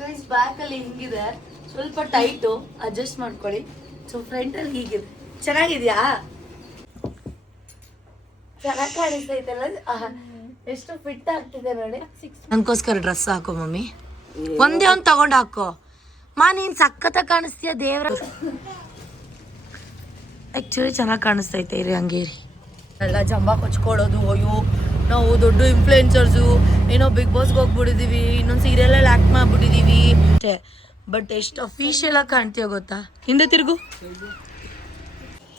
Guys back ಅಲ್ಲಿ ಹಿಂಗಿದೆ, ಸ್ವಲ್ಪ ಟೈಟು, ಅಡ್ಜಸ್ಟ್ ಮಾಡ್ಕೊಳ್ಳಿ. ಸೊ ಫ್ರಂಟ್ ಅಲ್ಲಿ ಹೀಗಿದೆ. ಚೆನ್ನಾಗಿದ್ಯಾ? ಚೆನ್ನಾಗಿ ಕಾಣಿಸ್ತೈತಲ್ಲ? ಎಷ್ಟು ಫಿಟ್ ಆಗ್ತಿದೆ ನೋಡಿ. ನನಗೋಸ್ಕರ ಡ್ರೆಸ್ ಹಾಕೋ ಮಮ್ಮಿ. ಒಂದೇ ಒಂದು ತಗೊಂಡು ಹಾಕೋ ಮಾ. ನೀನ್ ಸಖತ್ತಾಗಿ ಕಾಣಿಸ್ತೀಯ ದೇವ್ರ. ಆಕ್ಚುಲಿ ಚೆನ್ನಾಗಿ ಕಾಣಿಸ್ತೈತೆ. ಇರಿ ಹಂಗೇರಿ. ಎಲ್ಲ ಜಂಬ ಕೊಚ್ಕೊಳ್ಳೋದು. ಅಯ್ಯೋ ನಾವು ದೊಡ್ಡ ಇನ್ಫ್ಲುಯೆನ್ಸರ್ಸು, ಏನೋ ಬಿಗ್ ಬಾಸ್ಗೆ ಹೋಗ್ಬಿಟ್ಟಿದೀವಿ, ಇನ್ನೊಂದು ಸೀರಿಯಲಲ್ಲಿ ಆ್ಯಕ್ಟ್ ಮಾಡ್ಬಿಟ್ಟಿದೀವಿ ಅಷ್ಟೇ. ಬಟ್ ಎಷ್ಟು ಅಫಿಷಿಯಲ್ ಆಗಿ ಕಾಣ್ತೀಯ ಗೊತ್ತಾ? ಹಿಂದೆ ತಿರುಗು.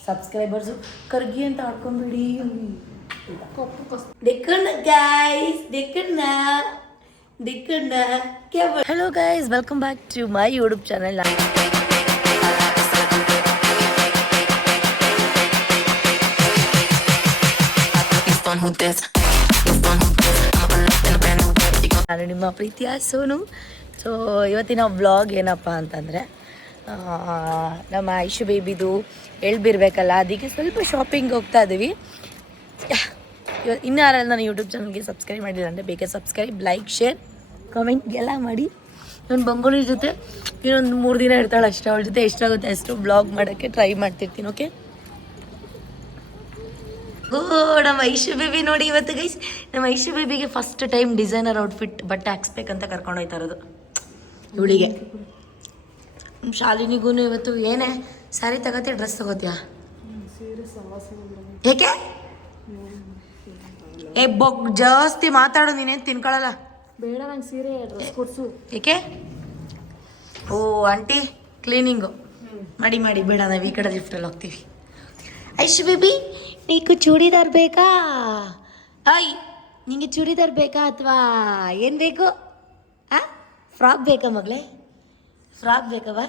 ಸಬ್ಸ್ಕ್ರೈಬರ್ಸು ಕರ್ಗಿ ಅಂತ ಆಡ್ಕೊಂಡ್ಬಿಡಿ. Hello guys, welcome back to my YouTube channel. ನಾನು ನಿಮ್ಮ ಪ್ರೀತಿಯ ಸೋನು. ಸೊ ಇವತ್ತಿನ ವ್ಲಾಗ್ ಏನಪ್ಪ ಅಂತಂದರೆ, ನಮ್ಮ ಐಶು ಬೇಬಿದು ಹೇಳ್ಬಿರ್ಬೇಕಲ್ಲ, ಅದಕ್ಕೆ ಸ್ವಲ್ಪ ಶಾಪಿಂಗ್ ಹೋಗ್ತಾ ಇದ್ದೀವಿ. ಇನ್ನೂ ಯಾರೆಲ್ಲ ನಾನು ಯೂಟ್ಯೂಬ್ ಚಾನಲ್ಗೆ ಸಬ್ಸ್ಕ್ರೈಬ್ ಮಾಡಿಲ್ಲ ಅಂದರೆ ಬೇಗ ಸಬ್ಸ್ಕ್ರೈಬ್, ಲೈಕ್, ಶೇರ್, ಕಮೆಂಟ್ ಎಲ್ಲ ಮಾಡಿ. ನಾನು ಬಂಗೋಳಿ ಜೊತೆ ಇನ್ನೊಂದು 3 ದಿನ ಇರ್ತಾಳೆ ಅಷ್ಟೇ. ಅವಳ ಜೊತೆ ಎಷ್ಟಾಗುತ್ತೆ ಅಷ್ಟು ಬ್ಲಾಗ್ ಮಾಡೋಕ್ಕೆ ಟ್ರೈ ಮಾಡ್ತಿರ್ತೀನಿ. ಓಕೆ. ಓ ನಮ್ಮ ಐಶು ಬೇಬಿ ನೋಡಿ ಇವತ್ತು ಗೈಸ್. ನಮ್ಮ ಐಶು ಬೇಬಿಗೆ ಫಸ್ಟ್ ಟೈಮ್ ಡಿಸೈನರ್ ಔಟ್ಫಿಟ್ ಬಟ್ಟೆ ಹಾಕ್ಸ್ಬೇಕಂತ ಕರ್ಕೊಂಡು ಹೋಗ್ತಾ ಇರೋದು ಇವಳಿಗೆ. ಶಾಲಿನಿಗೂ ಇವತ್ತು ಏನೇ ಸ್ಯಾರಿ ತಗೋತೀಯ, ಡ್ರೆಸ್ ತಗೋತೀಯಾ? ಏಕೆ ಜಾಸ್ತಿ ಮಾತಾಡೋ, ನೀನೇನು ತಿನ್ಕೊಳ್ಳಲ್ಲ. ಬೇಡ, ನಂಗೆ ಸೀರೆ ಡ್ರೆಸ್ ಕೊಡ್ಸು. ಏಕೆ? ಓ ಆಂಟಿ ಕ್ಲೀನಿಂಗು ಮಾಡಿ ಮಾಡಿ. ಬೇಡ, ನಾವು ಈ ಕಡೆ ಲಿಫ್ಟಲ್ಲಿ ಹೋಗ್ತೀವಿ. ಐಶು ಬೇಬಿ ನೀಕು ಚೂಡಿದಾರ್ ಬೇಕಾ? ಆಯ್ ನಿಂಗೆ ಚೂಡಿದಾರ್ ಬೇಕಾ ಅಥವಾ ಏನು ಬೇಕು? ಫ್ರಾಕ್ ಬೇಕಾ ಮಗಳೇ? ಫ್ರಾಕ್ ಬೇಕವ?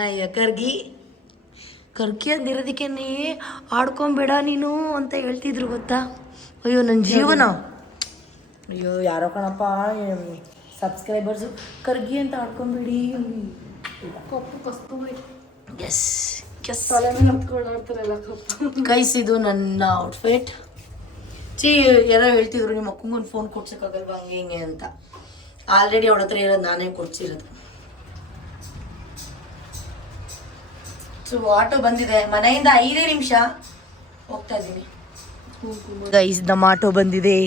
ಅಯ್ಯೋ ಕರ್ಗಿ ಅಂದಿರೋದಕ್ಕೆ ಆಡ್ಕೊಂಬೇಡ ನೀನು ಅಂತ ಹೇಳ್ತಿದ್ರು ಗೊತ್ತಾ? ಅಯ್ಯೋ ನನ್ನ ಜೀವನ. ಅಯ್ಯೋ ಯಾರೋ ಕಣಪ್ಪ ಸಬ್ಸ್ಕ್ರೈಬರ್ಸು ಕರ್ಗಿ ಅಂತ ಆಡ್ಕೊಂಬಿಡಿ. ಎಸ್ ಗೈಸ್, ಇದು ನನ್ನ ಔಟ್ಫಿಟ್. ಯಾರೋ ಹೇಳ್ತಿದ್ರು ನಿಮ್ಮ ಅಕ್ಕಂಗೊಂದು ಫೋನ್ ಕೊಡ್ಸೋಕ್ಕಾಗಲ್ವಾ ಹಂಗೆ ಹಿಂಗೆ ಅಂತ. ಆಲ್ರೆಡಿ ಅವಳ ಹತ್ರ ಇರೋದು ನಾನೇ ಕೊಡ್ಸಿರೋದು. ಸೊ ಆಟೋ ಬಂದಿದೆ, ಮನೆಯಿಂದ 5 ನಿಮಿಷ ಹೋಗ್ತಾ ಇದ್ದೀನಿ ಗೈಸ್. ನಮ್ಮ ಆಟೋ ಬಂದಿದೆ,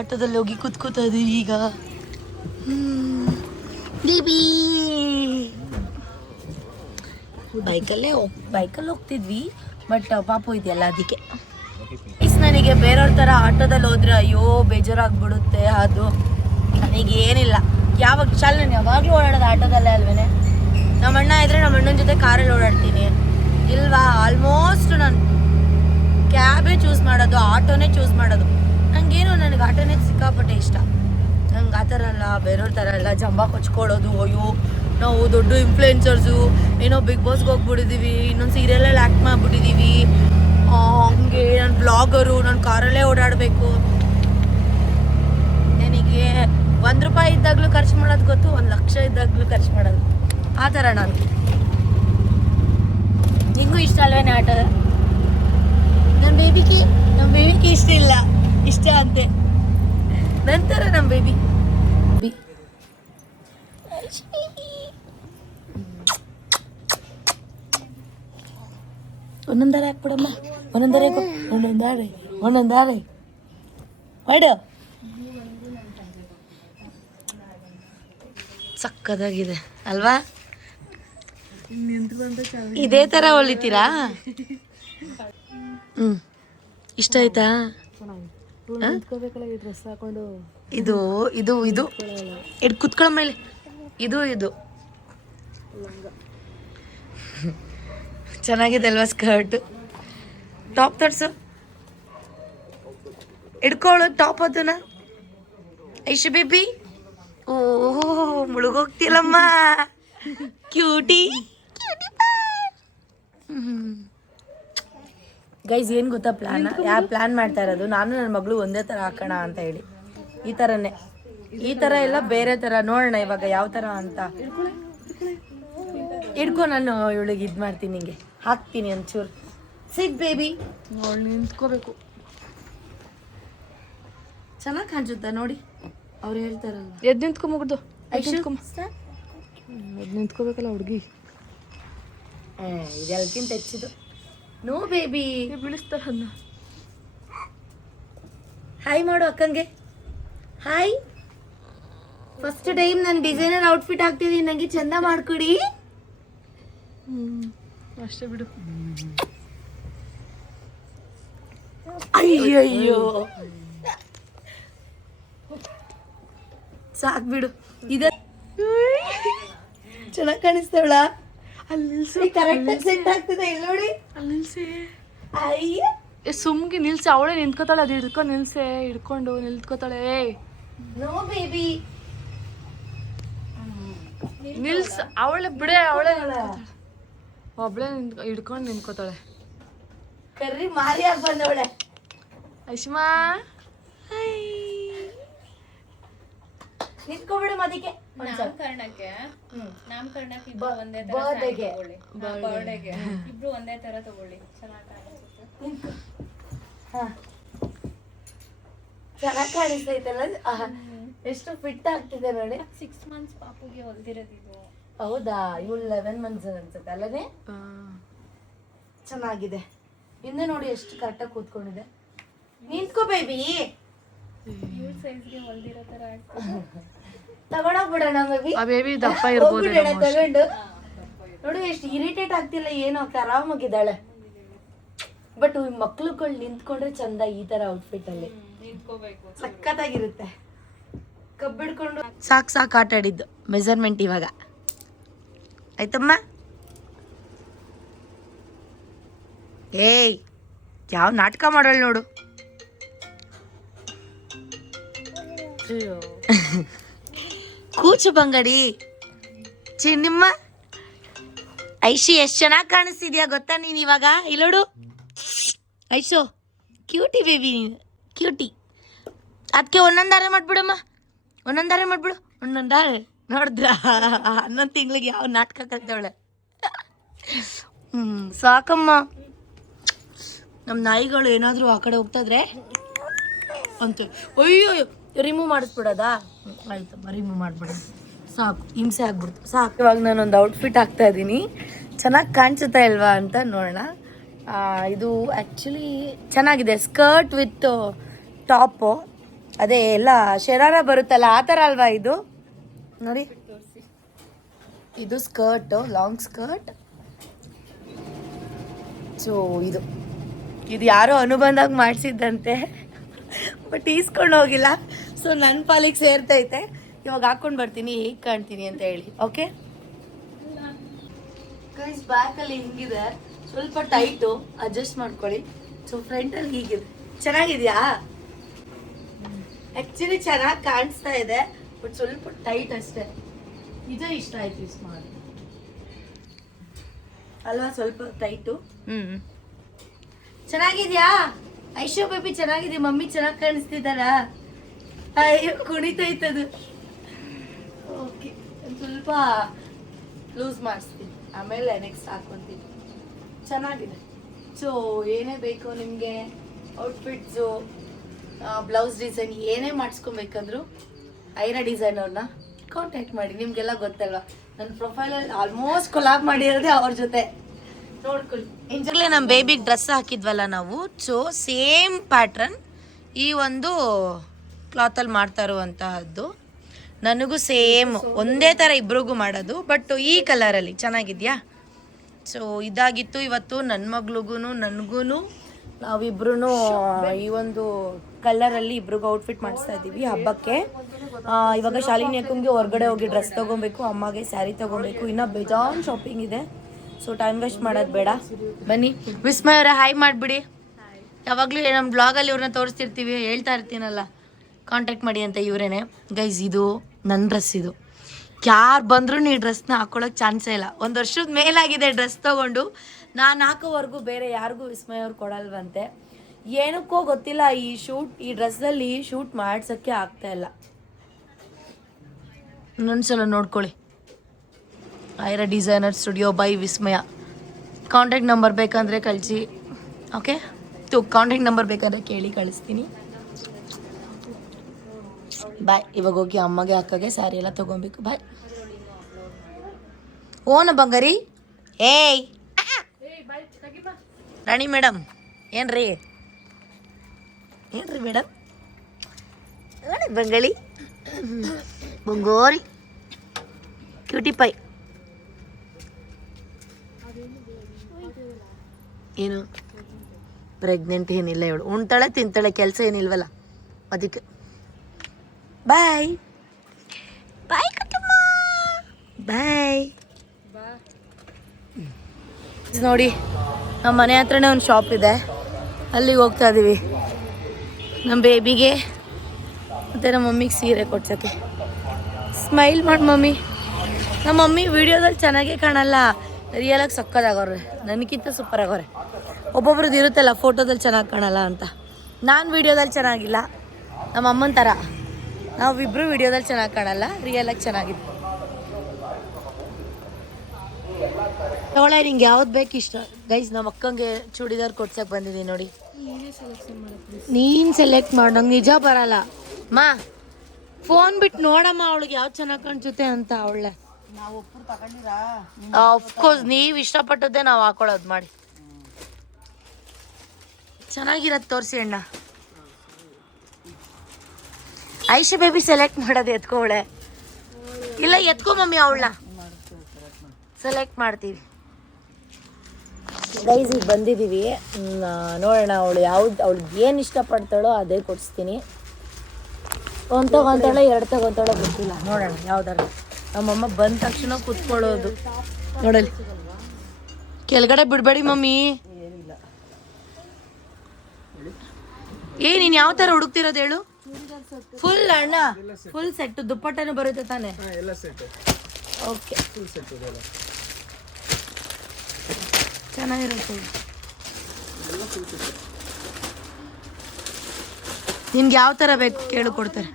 ಆಟೋದಲ್ಲಿ ಹೋಗಿ ಕೂತ್ಕೋತಾ ಇದೀವಿ ಈಗ. ಬೇಬಿ ಬೈಕಲ್ಲಿ ಹೋಗ್ತಿದ್ವಿ, ಬಟ್ ಪಾಪು ಇದೆಯಲ್ಲ ಅದಕ್ಕೆ. ನನಗೆ ಬೇರೆಯವ್ರ ಥರ ಆಟೋದಲ್ಲಿ ಹೋದ್ರೆ ಅಯ್ಯೋ ಬೇಜಾರಾಗ್ಬಿಡುತ್ತೆ. ಅದು ನನಗೇನಿಲ್ಲ. ನಾನು ಯಾವಾಗಲೂ ಓಡಾಡೋದು ಆಟೋದಲ್ಲೇ ಅಲ್ವೇನೆ. ನಮ್ಮ ಅಣ್ಣ ಇದ್ರೆ ನಮ್ಮ ಅಣ್ಣನ ಜೊತೆ ಕಾರಲ್ಲಿ ಓಡಾಡ್ತೀನಿ, ಇಲ್ವಾ ಆಲ್ಮೋಸ್ಟ್ ನಾನು ಕ್ಯಾಬೇ ಚೂಸ್ ಮಾಡೋದು, ಆಟೋನೇ ಚೂಸ್ ಮಾಡೋದು. ನನಗೆ ಆಟೋನೇ ಸಿಕ್ಕಾಪಟ್ಟೆ ಇಷ್ಟ. ನಂಗೆ ಆ ಥರ ಅಲ್ಲ, ಬೇರೆಯವ್ರ ಥರ ಅಲ್ಲ ಜಂಬ ಕೊಚ್ಕೊಳ್ಳೋದು. ಅಯ್ಯೋ ನಾವು ದೊಡ್ಡ ಇನ್ಫ್ಲುಯೆನ್ಸರ್ಸು, ಏನೋ ಬಿಗ್ ಬಾಸ್ಗೆ ಹೋಗ್ಬಿಟ್ಟಿದ್ದೀವಿ, ಇನ್ನೊಂದು ಸೀರಿಯಲಲ್ಲಿ ಆ್ಯಕ್ಟ್ ಮಾಡಿಬಿಟ್ಟಿದ್ದೀವಿ, ಹಂಗೆ ನಾನು ಬ್ಲಾಗರು, ನಾನು ಕಾರಲ್ಲೇ ಓಡಾಡಬೇಕು. ನನಗೆ 1 ರೂಪಾಯಿ ಇದ್ದಾಗಲೂ ಖರ್ಚು ಮಾಡೋದು ಗೊತ್ತು, 1 ಲಕ್ಷ ಇದ್ದಾಗಲೂ ಖರ್ಚು ಮಾಡೋದು ಆ ಥರ ನಾನು. ನಿಂಗೂ ಇಷ್ಟ ಅಲ್ವೇನೆ ಆಟೋದ? ನಮ್ಮ ಬೇಬಿಗೆ ಇಷ್ಟ ಅಂತೆ. ನಂತರ ನಮ್ಮ ಬೇಬಿ ಒಂದೊಂದಾರೆ ಹಾಕ್ಬಿಡಮ್ಮ, ಒಂದೊಂದಾರೆ ಮಾಡು. ಸಕ್ಕದಾಗಿದೆ ಅಲ್ವಾ? ಇದೇ ಥರ ಹೊಲಿತೀರಾ? ಇಷ್ಟ ಆಯ್ತಾ? ಇದು ಇದು ಇದು ಕುತ್ಕೊಳ್ಳೋ ಮೇಲೆ ಇದು ಚೆನ್ನಾಗಿದೆ ಅಲ್ವಾ? ಸ್ಕರ್ಟ್ ಟಾಪ್ ತೋರ್ಸು, ಹಿಡ್ಕೊಳ್ಳು ಟಾಪ್ ಅದನ್ನ. ಐಶು ಬೇಬಿ ಓಹೋ ಮುಳುಗೋಗ್ತಿಲ್ಲಮ್ಮ, ಕ್ಯೂಟಿ. ಗೈಸ್ ಏನು ಗೊತ್ತಾ ಪ್ಲ್ಯಾನ್? ಯಾರು ಪ್ಲ್ಯಾನ್ ಮಾಡ್ತಾ ಇರೋದು? ನಾನು ನನ್ನ ಮಗಳು ಒಂದೇ ಥರ ಹಾಕೋಣ ಅಂತ ಹೇಳಿ. ಈ ಥರನೇ, ಈ ಥರ ಎಲ್ಲ ಬೇರೆ ಥರ ನೋಡೋಣ ಇವಾಗ ಯಾವ ಥರ ಅಂತ. ಹಿಡ್ಕೊ, ನಾನು ಇವಳಿಗೆ ಇದು ಮಾಡ್ತೀನಿ, ಹಿಂಗೆ ಹಾಕ್ತೀನಿ ಒಂಚೂರು. ಸಿಟ್ ಬೇಬಿ, ನಿಂತ್ಕೋಬೇಕು. ಚೆನ್ನಾಗಿ ಕಾಣಿಸುತ್ತಾ ನೋಡಿ? ಅವ್ರು ಹೇಳ್ತಾರಲ್ಲ, ಎದ್ದು ನಿಂತ್ಕೊಂಬಿಡ್ದು. ಐಶು ನಿಂತ್ಕೋಬೇಕಲ್ಲ ಹುಡುಗಿ. ಇದೆಲ್ಲಕ್ಕಿಂತ ಹೆಚ್ಚಿದು. ನೋ ಬೇಬಿ ಬೀಳಿಸ್ತಾರ ಅದನ್ನ. ಹಾಯ್ ಮಾಡು ಅಕ್ಕಂಗೆ. ಹಾಯ್. ಫಸ್ಟ್ ಟೈಮ್ ನಾನು ಡಿಸೈನರ್ ಔಟ್ಫಿಟ್ ಹಾಕ್ತಿದ್ದೀನಿ, ನನಗೆ ಚಂದ ಮಾಡ್ಕೊಡಿ. ಅಷ್ಟೇ ಬಿಡು. ಅಯ್ಯಯ್ಯೋ ಸಾಕ್ ಬಿಡು. ಇದ ಚೆನ್ನಾಗಿ ಕಾಣಿಸ್ತೇವಳ. ಅಲ್ಲಿ ಕರೆಕ್ಟ್ ಸೆಟ್ ಆಗ್ತಿದೆ ಇಲ್ಲಿ ನೋಡಿ. ಅಲ್ಲಿ ನಿಲ್ಸಿ. ಅಯ್ಯ ಸುಮ್ಗೆ ನಿಲ್ಸಿ, ಅವಳೇ ನಿಂತ್ಕೋತಾಳೆ. ಅದು ಹಿಡ್ಕೊಂಡು ನಿಲ್ತ್ಕೋತಾಳೆ. ನೋ ಬೇಬಿ ನಿಲ್ಸ್, ಅವಳೆ ಬಿಡೆ. ಅವಳೇ ಒಬ್ಳೆ ಹಿಡ್ಕೊಂಡು ನಿಂತ್ಕೋತಾಳೆ. ಕರ್ರಿ ಮಾರಿಯಾಗಿ ಬಂದವಳೆ. ಐಶ್ಮಾ ನಿಂತ್ಕೊಬಿಡು ಅದಕ್ಕೆ. ನಾಮಕರಣಕ್ಕೆ ಇಬ್ರು ಒಂದೇ ತರ ಬರ್ಡೇಗೆ ಬರ್ಡೇಗೆ ಇಬ್ರು ಒಂದೇ ತರ ತಗೊಳ್ಳಿ, ಚೆನ್ನಾಗಿ ಕಾಣಿಸುತ್ತೆ. ಚೆನ್ನಾಗಿ ಕಾಣಿಸ್ತೈತಲ್ಲ. ಎಷ್ಟು ಫಿಟ್ ಆಗ್ತಿದೆ ನೋಡಿ. 6 months ಪಾಪುಗೆ ಹೊಲ್ದಿರೋದಿದು. ಹೌದಾ? ಇವಳು 11 months ಅನ್ಸುತ್ತೆ ಅಲ್ಲನೇ. ಚೆನ್ನಾಗಿದೆ. ಹಿಂದೆ ನೋಡಿ ಎಷ್ಟು ಕರೆಕ್ಟಾಗಿ ಕೂತ್ಕೊಂಡಿದೆ. ನಿಂತ್ಕೋ ಬೇಬಿ. ಇವ್ರ ಸೈಜ್ಗೆ ಹೊಲ್ದಿರೋ ತರ ತಗೊಂಡೋಗ್ಬಿಡೋಣ ಬೇಬಿ. ಆ ಬೇಬಿ ದಪ್ಪ ಇರ್ಬೋದು. ತಗೊಂಡು ನೋಡಿ ಎಷ್ಟು ಇರಿಟೇಟ್ ಆಗ್ತಿಲ್ಲ, ಏನೋ ಆರಾಮಾಗಿದ್ದಾಳೆ. ಬಟ್ ಮಕ್ಳುಗಳು ನಿಂತ್ಕೊಂಡ್ರೆ ಚಂದ ಈ ತರ ಔಟ್ಫಿಟ್ ಅಲ್ಲಿ. ನಿಂತ್ಕೋಬೇಕು. ಸಖತ್ತಾಗಿರುತ್ತೆ. ಕಬ್ಬಿಡ್ಕೊಂಡು ಸಾಕು ಆಟ ಆಡಿದ್ದು. ಮೆಜರ್ಮೆಂಟ್ ಇವಾಗ ಆಯ್ತಮ್ಮ. ಏಯ್ ಯಾವ ನಾಟಕ ಮಾಡೋಳು ನೋಡು. ಕೂಚು ಬಂಗಡಿ ಚಿನ್ನಮ್ಮ. ಐಶಿ ಎಷ್ಟು ಚೆನ್ನಾಗಿ ಕಾಣಿಸ್ತಿದ್ಯಾ ಗೊತ್ತಾ ನೀನ್ ಇವಾಗ. ಇಲ್ಲೋಡು ಐಶು, ಕ್ಯೂಟಿ ಬೇಬಿ ನೀನು, ಕ್ಯೂಟಿ. ಅದಕ್ಕೆ ಒಂದೊಂದಾರೆ ಮಾಡ್ಬಿಡಮ್ಮ, ಒಂದೊಂದಾರೆ ಮಾಡ್ಬಿಡು. ಒಂದೊಂದಾರೆ ನೋಡಿದ್ರ 11 ತಿಂಗಳಿಗೆ ಯಾವ ನಾಟಕ ಕಲ್ತವಳೆ. ಸಾಕಮ್ಮ. ನಮ್ಮ ನಾಯಿಗಳು ಏನಾದರೂ ಆ ಕಡೆ ಹೋಗ್ತಾಯಿದ್ರೆ ಅಂತ ಅಯ್ಯೋ ರಿಮೂವ್ ಮಾಡಿಸ್ಬಿಡೋದಾ? ಆಯ್ತಮ್ಮ, ರಿಮೂವ್ ಮಾಡಿಬಿಡೋದು ಸಾಕು. ಹಿಂಸೆ ಆಗ್ಬಿಡ್ತು ಸಾಕು. ಇವಾಗ ನಾನೊಂದು ಔಟ್ಫಿಟ್ ಹಾಕ್ತಾ ಇದ್ದೀನಿ, ಚೆನ್ನಾಗಿ ಕಾಣಿಸುತ್ತಾ ಇಲ್ವಾ ಅಂತ ನೋಡೋಣ. ಇದು ಆ್ಯಕ್ಚುಲಿ ಚೆನ್ನಾಗಿದೆ. ಸ್ಕರ್ಟ್ ವಿತ್ ಟಾಪು, ಅದೇ ಎಲ್ಲ ಶರಾರ ಬರುತ್ತಲ್ಲ ಆ ಥರ ಅಲ್ವಾ ಇದು. ನೋಡಿ ಇದು ಸ್ಕರ್ಟು, ಲಾಂಗ್ ಸ್ಕರ್ಟ್. ಸೊ ಇದು ಯಾರೋ ಅನುಬಂಧಾಗ ಮಾಡಿಸಿದ್ದಂತೆ, ಬಟ್ ಈಸ್ಕೊಂಡು ಹೋಗಿಲ್ಲ. ಸೊ ನನ್ನ ಪಾಲಿಗೆ ಸೇರ್ತೈತೆ. ಇವಾಗ ಹಾಕ್ಕೊಂಡು ಬರ್ತೀನಿ ಹೇಗೆ ಕಾಣ್ತೀನಿ ಅಂತ ಹೇಳಿ. ಓಕೆ ಗೈಸ್, ಬ್ಯಾಕಲ್ಲಿ ಹಿಂಗಿದೆ, ಸ್ವಲ್ಪ ಟೈಟು, ಅಡ್ಜಸ್ಟ್ ಮಾಡ್ಕೊಳ್ಳಿ. ಸೊ ಫ್ರಂಟಲ್ಲಿ ಹೀಗಿದೆ. ಚೆನ್ನಾಗಿದೆಯಾ? ಆ್ಯಕ್ಚುಲಿ ಚೆನ್ನಾಗಿ ಕಾಣಿಸ್ತಾ ಇದೆ, ಬಟ್ ಸ್ವಲ್ಪ ಟೈಟ್ ಅಷ್ಟೇ. ಇದು ಇಷ್ಟ ಆಯ್ತು ಯೂಸ್ ಮಾಡಿ ಅಲ್ವಾ? ಸ್ವಲ್ಪ ಟೈಟು. ಚೆನ್ನಾಗಿದ್ಯಾ ಐಶೋ ಬೇಬಿ? ಚೆನ್ನಾಗಿದೆ. ಮಮ್ಮಿ ಚೆನ್ನಾಗಿ ಕಾಣಿಸ್ತಿದ್ದಾರಾ? ಅಯ್ಯೋ ಕುಣಿತೈತದು. ಓಕೆ, ಸ್ವಲ್ಪ ಲೂಸ್ ಮಾಡಿಸ್ತೀನಿ, ಆಮೇಲೆ ನೆಕ್ಸ್ಟ್ ಹಾಕ್ಕೊಂತೀನಿ. ಚೆನ್ನಾಗಿದೆ. ಸೊ ಏನೇ ಬೇಕು ನಿಮಗೆ ಔಟ್ಫಿಟ್ಸು, ಬ್ಲೌಸ್ ಡಿಸೈನ್ ಏನೇ ಮಾಡಿಸ್ಕೊಬೇಕಂದ್ರು ಐರಾ ಡಿಸೈನರ್ನ ಕಾಂಟ್ಯಾಕ್ಟ್ ಮಾಡಿ. ನಿಮಗೆಲ್ಲ ಗೊತ್ತಲ್ವಾ, ನನ್ನ ಪ್ರೊಫೈಲಲ್ಲಿ ಆಲ್ಮೋಸ್ಟ್ ಕೊಲಾಬ್ ಮಾಡಿರೋದೇ ಅವ್ರ ಜೊತೆ. ನೋಡ್ಕೊಳ್ಳಿ. ಇಂಜರ್ಲೆ ನಮ್ಮ ಬೇಬಿಗೆ ಡ್ರೆಸ್ ಹಾಕಿದ್ವಲ್ಲ ನಾವು, ಸೊ ಸೇಮ್ ಪ್ಯಾಟ್ರನ್ ಈ ಒಂದು ಕ್ಲಾತಲ್ಲಿ ಮಾಡ್ತಾ ಇರುವಂತಹದ್ದು. ನನಗೂ ಸೇಮ್ ಒಂದೇ ಥರ ಇಬ್ರಿಗೂ ಮಾಡೋದು, ಬಟ್ ಈ ಕಲರಲ್ಲಿ ಚೆನ್ನಾಗಿದೆಯಾ? ಸೊ ಇದಾಗಿತ್ತು ಇವತ್ತು. ನನ್ನ ಮಗಳಿಗೂ ನನಗೂ ನಾವಿಬ್ರು ಈ ಒಂದು ಕಲರಲ್ಲಿ ಇಬ್ರಿಗೂ ಔಟ್ಫಿಟ್ ಮಾಡಿಸ್ತಾ ಇದ್ದೀವಿ ಹಬ್ಬಕ್ಕೆ. ಇವಾಗ ಶಾಲಿನಿ ಅಕ್ಕಂಗೆ ಹೊರಗಡೆ ಹೋಗಿ ಡ್ರೆಸ್ ತೊಗೊಬೇಕು, ಅಮ್ಮಗೆ ಸ್ಯಾರಿ ತೊಗೊಬೇಕು, ಇನ್ನೂ ಬೇಜಾನ್ ಶಾಪಿಂಗ್ ಇದೆ. ಸೊ ಟೈಮ್ ವೇಸ್ಟ್ ಮಾಡೋದು ಬೇಡ. ಬನ್ನಿ ವಿಸ್ಮಯ ಅವರೇ ಹಾಯ್ ಮಾಡಿಬಿಡಿ. ಯಾವಾಗಲೂ ನಮ್ಮ ಬ್ಲಾಗಲ್ಲಿ ಇವ್ರನ್ನ ತೋರಿಸ್ತಿರ್ತೀವಿ, ಹೇಳ್ತಾ ಇರ್ತೀನಲ್ಲ ಕಾಂಟ್ಯಾಕ್ಟ್ ಮಾಡಿ ಅಂತ. ಇವರೇನೆ ಗೈಸ್, ಇದು ನನ್ನ ಡ್ರೆಸ್. ಇದು ಯಾರು ಬಂದರೂ ಈ ಡ್ರೆಸ್ನ ಹಾಕ್ಕೊಳ್ಳೋಕೆ ಚಾನ್ಸೇ ಇಲ್ಲ. 1 ವರ್ಷದ ಮೇಲಾಗಿದೆ ಡ್ರೆಸ್ ತೊಗೊಂಡು. ನಾನು ಹಾಕೋವರೆಗೂ ಬೇರೆ ಯಾರಿಗೂ ವಿಸ್ಮಯ ಅವ್ರು ಕೊಡಲ್ವಂತೆ. ಏನಕ್ಕೋ ಗೊತ್ತಿಲ್ಲ, ಈ ಡ್ರೆಸ್ಸಲ್ಲಿ ಶೂಟ್ ಮಾಡ್ಸೋಕ್ಕೆ ಆಗ್ತಾಯಿಲ್ಲ. ಇನ್ನೊಂದ್ಸಲ ನೋಡ್ಕೊಳ್ಳಿ. Aira designer studio by Vismaya. Contact number ಬೇಕಂದರೆ ಕಳಿಸಿ. ಓಕೆ, ಕಾಂಟ್ಯಾಕ್ಟ್ ನಂಬರ್ ಬೇಕಂದರೆ ಕೇಳಿ ಕಳಿಸ್ತೀನಿ. ಬಾಯ್. ಇವಾಗ ಹೋಗಿ ಅಮ್ಮಗೆ ಅಕ್ಕಗೆ ಸ್ಯಾರಿ ಎಲ್ಲ ತೊಗೊಬೇಕು. ಬಾಯ್. ಓನ ಬಂಗಾರಿ. ಏಯ್ ರಾಣಿ ಮೇಡಮ್. ಏನ್ರಿ ಮೇಡಮ್? ಬಂಗಾಳಿ ಬಂಗೋರಿ ಕ್ಯೂಟಿ ಪೈ. ಏನು ಪ್ರೆಗ್ನೆಂಟ್ ಏನಿಲ್ಲ ಇವಳು. ಉಣ್ತಾಳೆ ತಿಂತಾಳೆ, ಕೆಲಸ ಏನಿಲ್ವಲ್ಲ ಅದಕ್ಕೆ. ಬಾಯ್ ಬಾಯ್ ಕುಟುಂಬ ಬಾಯ್. ನೋಡಿ ನಮ್ಮ ಮನೆ ಹತ್ರನೇ ಒಂದು ಶಾಪ್ ಇದೆ, ಅಲ್ಲಿಗೆ ಹೋಗ್ತಾ ಇದ್ದೀವಿ ನಮ್ಮ ಬೇಬಿಗೆ ಮತ್ತು ನಮ್ಮ ಮಮ್ಮಿಗೆ ಸೀರೆ ಕೊಡ್ಸೋಕ್ಕೆ. ಸ್ಮೈಲ್ ಮಾಡಿ ಮಮ್ಮಿ. ನಮ್ಮ ಮಮ್ಮಿ ವಿಡಿಯೋದಲ್ಲಿ ಚೆನ್ನಾಗೇ ಕಾಣಲ್ಲ, ರಿಯಲಾಗಿ ಸಕ್ಕತ್ತಾಗವ್ರೆ, ನನಗಿಂತ ಸೂಪರ್ ಆಗವ್ರೆ. ಒಬ್ಬೊಬ್ರದ್ದು ಇರುತ್ತಲ್ಲ ಫೋಟೋದಲ್ಲಿ ಚೆನ್ನಾಗಿ ಕಾಣಲ್ಲ ಅಂತ. ನಾನು ವಿಡಿಯೋದಲ್ಲಿ ಚೆನ್ನಾಗಿಲ್ಲ, ನಮ್ಮ ಅಮ್ಮನ ಥರ ನಾವಿಬ್ಬರು ವಿಡಿಯೋದಲ್ಲಿ ಚೆನ್ನಾಗಿ ಕಾಣಲ್ಲ, ರಿಯಲಾಗಿ ಚೆನ್ನಾಗಿದೆ. ತಗೊಳ್ಳ, ನಿಂಗೆ ಯಾವ್ದು ಬೇಕು ಇಷ್ಟ? ಗೈಸ್ ನಮ್ಮ ಅಕ್ಕಂಗೆ ಚೂಡಿದಾರ್ ಕೊಡ್ಸಕ್ಕೆ ಬಂದಿದ್ದೀನಿ ನೋಡಿ. ನೀನು ಸೆಲೆಕ್ಟ್ ಮಾಡು, ನಂಗೆ ನಿಜ ಬರಲ್ಲ. ಮಾ ಫೋನ್ ಬಿಟ್ಟು ನೋಡಮ್ಮ ಅವಳಿಗೆ ಯಾವ್ದು ಚೆನ್ನಾಗಿ ಕಾಣಿಸುತ್ತೆ ಅಂತ. ಅವಳೆ ಅಫ್ಕೋರ್ಸ್ ನೀವು ಇಷ್ಟಪಟ್ಟದ್ದೇ ನಾವು ಹಾಕೊಳ್ಳೋದು. ಮಾಡಿ ಚೆನ್ನಾಗಿರತ್ತೆ ತೋರಿಸಿ ಅಣ್ಣ. ಐಶಾ ಬೇಬಿ ಸೆಲೆಕ್ಟ್ ಮಾಡೋದು ಎತ್ಕೋಳೆ. ಇಲ್ಲ ಎತ್ಕೊ ಮಮ್ಮಿ, ಅವಳನ್ನ ಸೆಲೆಕ್ಟ್ ಮಾಡ್ತೀವಿ. ಗೈಸ್ ಈಗ ಬಂದಿದ್ದೀವಿ, ನೋಡೋಣ ಅವಳು ಅವಳಿಗೆ ಏನು ಇಷ್ಟಪಡ್ತಾಳೋ ಅದೇ ಕೊಡಿಸ್ತೀನಿ. ಒಂದು ತಗೊಂತಾಳೆ, ಎರಡು ತಗೊಂತಾಳೋ ಗೊತ್ತಿಲ್ಲ, ನೋಡೋಣ ಯಾವ್ದಾರು. ನಮ್ಮಮ್ಮ ಬಂದ ತಕ್ಷಣ ಕುತ್ಕೊಳ್ಳೋದು ನೋಡಲಿ. ಕೆಳಗಡೆ ಬಿಡಬೇಡಿ ಮಮ್ಮಿ. ನೀನು ಯಾವ ಥರ ಹುಡುಕ್ತಿರೋದು ಹೇಳು? ಫುಲ್ ಅಣ್ಣ, ಫುಲ್ ಸೆಟ್. ದುಪ್ಪಟ್ಟನು ಬರುತ್ತೆ ತಾನೆ? ಓಕೆ, ಚೆನ್ನಾಗಿರುತ್ತೆ. ನಿಮ್ಗೆ ಯಾವ ಥರ ಬೇಕು ಕೇಳು, ಕೊಡ್ತಾರೆ.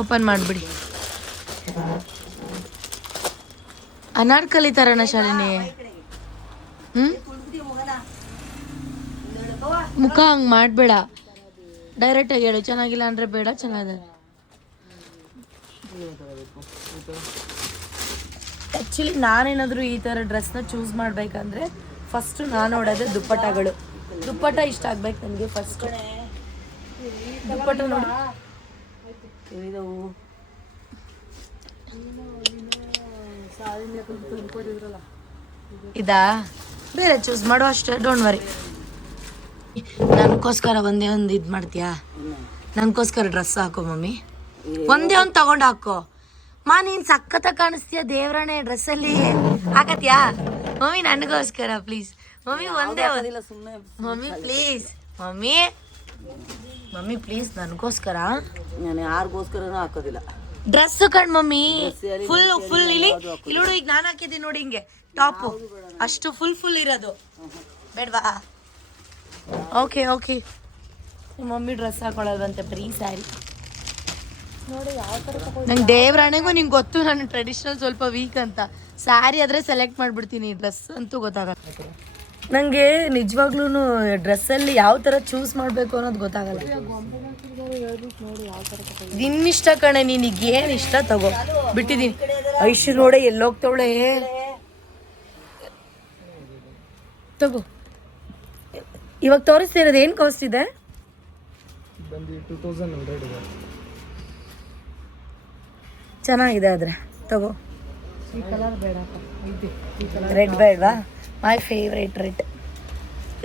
ಓಪನ್ ಮಾಡಿಬಿಡಿ. ಅನಾರ್ಕಲಿ ಥರನ ಶಾಲಿನಿ? ಮುಖ ಹಂಗೆ ಮಾಡಬೇಡ, ಡೈರೆಕ್ಟಾಗಿ ಹೇಳು. ಚೆನ್ನಾಗಿಲ್ಲ ಅಂದರೆ ಬೇಡ, ಚೆನ್ನಾಗಿದೆ. ಆ್ಯಕ್ಚುಲಿ ನಾನೇನಾದರೂ ಈ ಥರ ಡ್ರೆಸ್ನ ಚೂಸ್ ಮಾಡಬೇಕಂದ್ರೆ ಫಸ್ಟು ನಾನು ನೋಡೋದೇ ದುಪ್ಪಟ್ಟಗಳು. ದುಪ್ಪಟ್ಟ ಇಷ್ಟ ಆಗ್ಬೇಕು ನನಗೆ ಫಸ್ಟ್. ದುಪ್ಪಟ್ಟ ನೋಡಿ. ಇದಾ? ಬೇರೆ ಚೂಸ್ ಮಾಡು ಅಷ್ಟೇ, ಡೋಂಟ್ ವರಿ. ನನಗೋಸ್ಕರ ಒಂದೇ ಒಂದು ಇದು ಮಾಡ್ತೀಯಾ? ನನಗೋಸ್ಕರ ಡ್ರೆಸ್ ಹಾಕೋ ಮಮ್ಮಿ. ಒಂದೇ ಒಂದು ತಗೊಂಡು ಹಾಕೋ. ಮಾ ನೀನು ಸಖತ್ತಾಗಿ ಕಾಣಿಸ್ತೀಯ ದೇವ್ರಣೆ ಡ್ರೆಸ್ಸಲ್ಲಿ. ಹಾಕತ್ಯಾ ಮಮ್ಮಿ? ನನಗೋಸ್ಕರ ಪ್ಲೀಸ್ ಮಮ್ಮಿ, ಒಂದೇ ಮಮ್ಮಿ ಪ್ಲೀಸ್. ಮಮ್ಮಿ ಪ್ಲೀಸ್ ನನಗೋಸ್ಕರ. ನಾನು ಯಾರಿಗೋಸ್ಕರನೂ ಹಾಕೋದಿಲ್ಲ ಡ್ರೆಸ್ ಕಣ್ ಮಮ್ಮಿ. ಫುಲ್ ಇಲ್ಲಿ ನೋಡು, ಈಗ ನಾನು ಹಾಕಿದ್ದೀನಿ ನೋಡಿ ಹಿಂಗೆ ಟಾಪು, ಅಷ್ಟು ಫುಲ್ ಇರೋದು ಬೇಡವಾ? ಓಕೆ ನಿಮ್ಮ ಮಮ್ಮಿ ಡ್ರೆಸ್ ಹಾಕೊಳ್ಳೋದಂತೆ ಬರೀ ಸ್ಯಾರಿ. ನಂಗೆ ದೇವ್ರಾಣೆಗೂ ನಿಂಗೆ ಗೊತ್ತು ನಾನು ಟ್ರೆಡಿಷ್ನಲ್ ಸ್ವಲ್ಪ ವೀಕ್ ಅಂತ. ಸ್ಯಾರಿ ಆದರೆ ಸೆಲೆಕ್ಟ್ ಮಾಡಿಬಿಡ್ತೀನಿ, ಡ್ರೆಸ್ ಅಂತೂ ಗೊತ್ತಾಗಲ್ಲ ನನಗೆ. ನಿಜವಾಗ್ಲೂ ಡ್ರೆಸ್ಸಲ್ಲಿ ಯಾವ ಥರ ಚೂಸ್ ಮಾಡಬೇಕು ಅನ್ನೋದು ಗೊತ್ತಾಗಲ್ಲ. ನಿನ್ನಿಷ್ಟ ಕಣೆ, ನಿನಗೆ ಏನು ಇಷ್ಟ ತಗೋ, ಬಿಟ್ಟಿದ್ದೀನಿ. ಐಶು ನೋಡೆ ಎಲ್ಲೋಗ್ತವಳೆ, ತಗೋ. ಇವಾಗ ತೋರಿಸ್ತಿರೋದು ಏನು ಕಾಸ್ಟ್ ಇದೆ? ಚೆನ್ನಾಗಿದೆ ಆದರೆ ತಗೋ. ರೆಡ್ ಬೇಡವಾ? My favourite red.